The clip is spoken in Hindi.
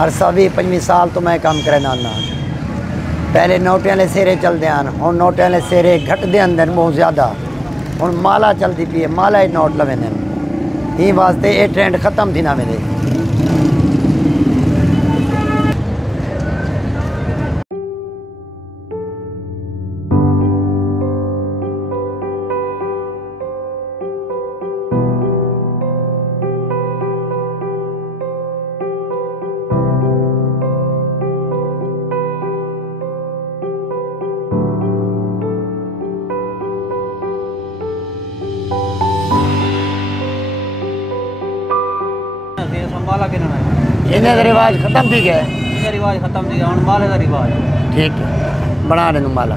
अरसा भी 25 साल तो मैं काम करे ना। पहले नोटियां वाले सिरे चलते हैं, हम नोटियां वाले सिरे घटते अंदर बहुत ज़्यादा। हम माला चलती पी है, माला ही नोट लवे ही वास्ते ये ट्रेंड खत्म थी ना मेरे। इन्हें रिवाज खत्म थी गए, रिवाज खत्म थी गया, माले का रिवाज ठीक है बना रहे माला।